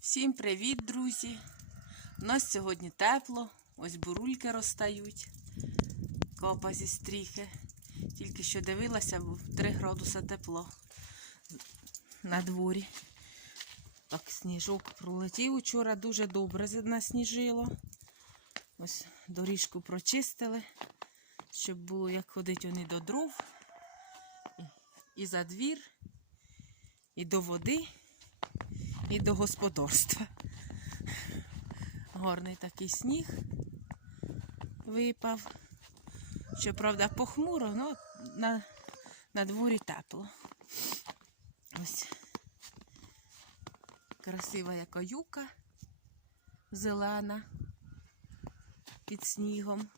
Всім привіт, друзі! У нас сьогодні тепло, ось бурульки розстають, копа зі стріхи. Тільки що дивилася, був 3 градуси тепло на дворі. Так, сніжок пролетів учора, дуже добре насніжило. Ось доріжку прочистили, щоб було як ходити вони до дров, і за двір, і до води і до господарства. Гарний такий сніг випав. Щоправда, похмуро, але на, на дворі тепло. Ось красива яка юка зелена під снігом.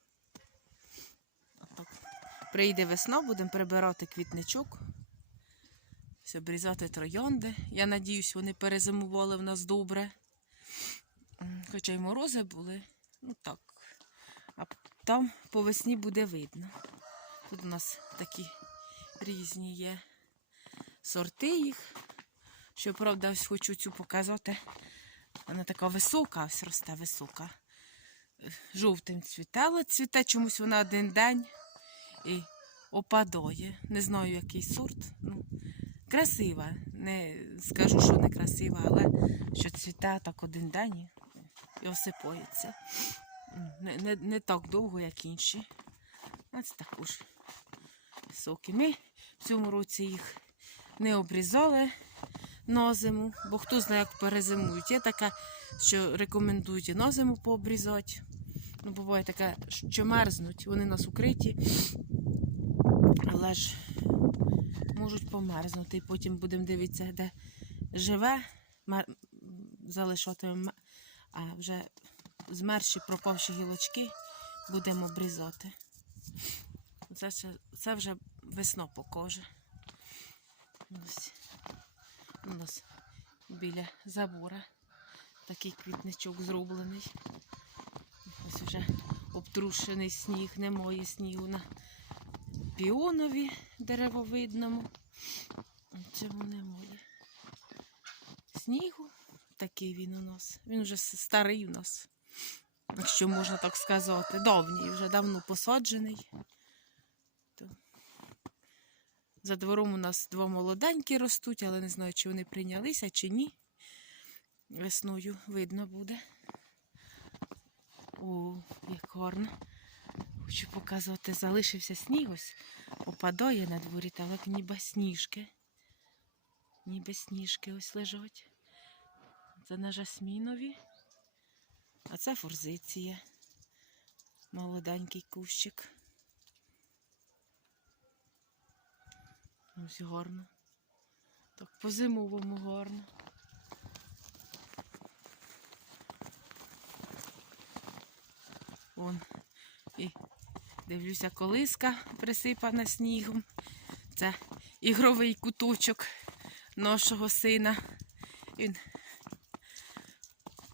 Прийде весна, будемо прибирати квітничок. Обрізати троянди. Я надіюсь, вони перезимували в нас добре. Хоча й морози були. Ну так. А там по весні буде видно. Тут у нас такі різні є сорти їх. Щоправда, ось хочу цю показати. Вона така висока, ось росте висока. Жовтим цвіте, але цвіте чомусь вона один день і опадає. Не знаю, який сорт. Ну, красива. Не скажу, що не красива, але що цвіте так один день і- осипається. Не, не, не так довго, як інші. Це також соки. Ми в цьому році їх не обрізали на зиму, бо хто знає, як перезимують. Є таке, що рекомендують на зиму пообрізати. Ну, буває таке, що мерзнуть, вони нас укриті, але ж можуть померзнути. І потім будемо дивитися, де живе, залишатимемо, а вже змерші пропавші гілочки будемо обрізати. Це, це вже весно покаже. Ось у нас біля забора такий квітничок зроблений. Ось вже обтрушений сніг, немає снігу на піонові деревовидному. Цьому немає. Снігу такий він у нас. Він вже старий у нас, якщо можна так сказати. Давній, вже давно посаджений. За двором у нас два молоденькі ростуть, але не знаю, чи вони прийнялися, чи ні. Весною видно буде. О, як гарно. Хочу показувати, залишився сніг ось. Опадає на дворі, та як ніби сніжки. Ніби сніжки ось лежать. Це на жасмінові. А це форзиція. Молоденький кущик. Ось гарно. Так, по-зимовому гарно. Вон. І дивлюся, колиска присипана снігом. Це ігровий куточок нашого сина. Він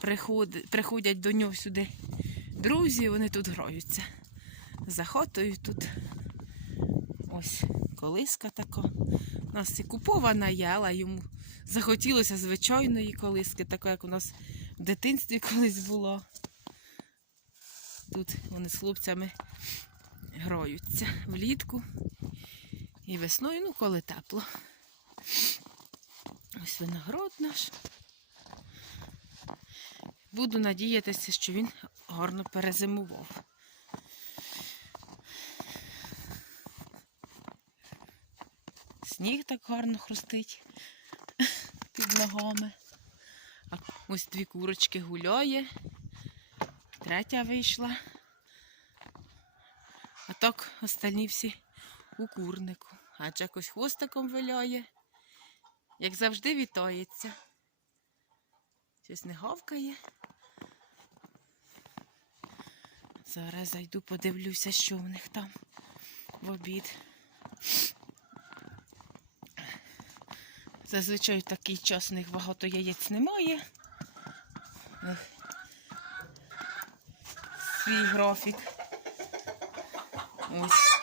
приходить, приходять до нього сюди друзі, вони тут граються. За тут ось колиска така. У нас і купована є, але йому захотілося звичайної колиски, такої, як у нас в дитинстві колись було. Тут вони з хлопцями граються влітку і весною, ну коли тепло. Ось виноград наш. Буду надіятися, що він гарно перезимував. Сніг так гарно хрустить під ногами. А ось дві курочки гуляє. Третя вийшла. Так остальні всі у курнику. А якось хвостиком виляє. Як завжди вітається. Щось не гавкає. Зараз зайду, подивлюся, що в них там в обід. Зазвичай в такий час у них багато яєць немає. Свій графік. Ось.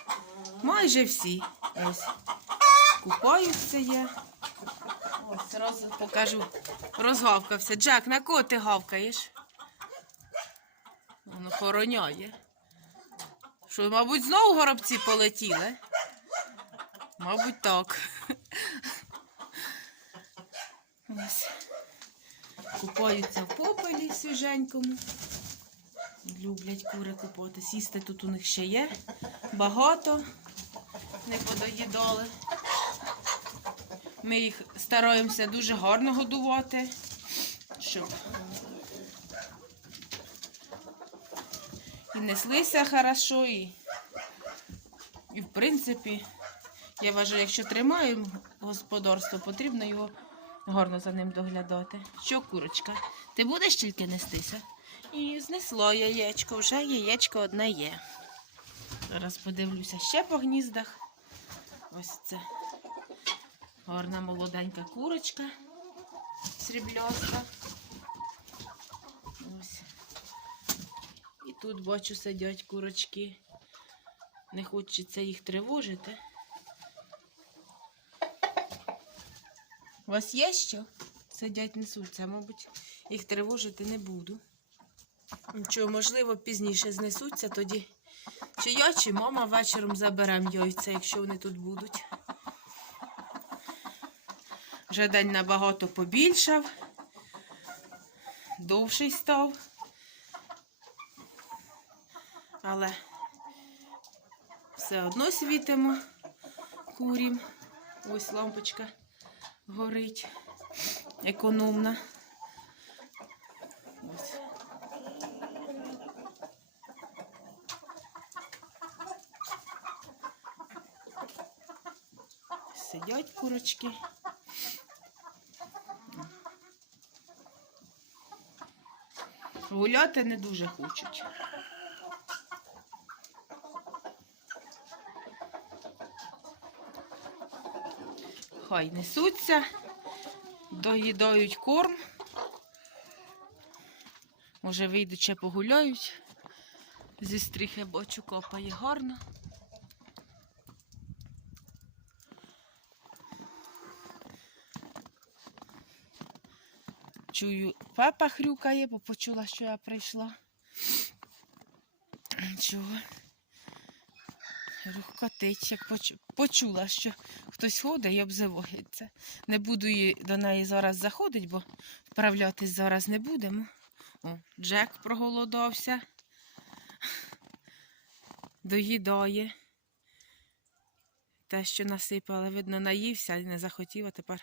Майже всі. Ось. Купаються є. Ось, зразу покажу Розгавкався. Джек, на кого ти гавкаєш? Він охороняє. Що, мабуть, знову горобці полетіли? Мабуть, так. Ось. Купаються в попелі свіженькому. Люблять кури купати. Сісти тут у них ще є. Багато не подоїдали. Ми їх стараємося дуже гарно годувати, щоб і неслися хорошо, і, і в принципі, я вважаю, якщо тримаємо господарство, потрібно його гарно за ним доглядати. Що, курочка, ти будеш тільки нестися? І знесло яєчко, вже яєчко одне є. Зараз подивлюся ще по гніздах. Ось це гарна молоденька курочка срібльоста. Ось. І тут бачу сидять курочки. Не хочеться їх тривожити. У вас є що? Сидять, несуться, мабуть, їх тривожити не буду. Нічого, можливо, пізніше знесуться, тоді чи я, чи мама вечором заберемо яйця, якщо вони тут будуть. Вже день набагато побільшав, довший став. Але все одно світимо курім. Ось лампочка горить. Економна. Ось. Сидять курочки. Гуляти не дуже хочуть. Хай несуться, доїдають корм. Може, вийдуть ще погуляють. Зі стріхи бочу копає гарно. Чую, папа хрюкає, бо почула, що я прийшла. Чого? Рухкотить, як почу... почула, що хтось ходить і обзивається. Не буду її до неї зараз заходити, бо вправлятись зараз не будемо. О, Джек проголодався. Доїдає. Те, що насипали, видно, наївся і не захотів, а тепер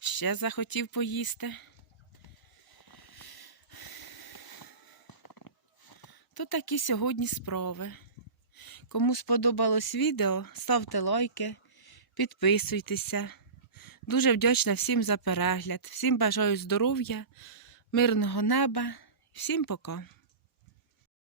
ще захотів поїсти. То такі сьогодні справи. Кому сподобалось відео, ставте лайки, підписуйтеся. Дуже вдячна всім за перегляд. Всім бажаю здоров'я, мирного неба. Всім пока.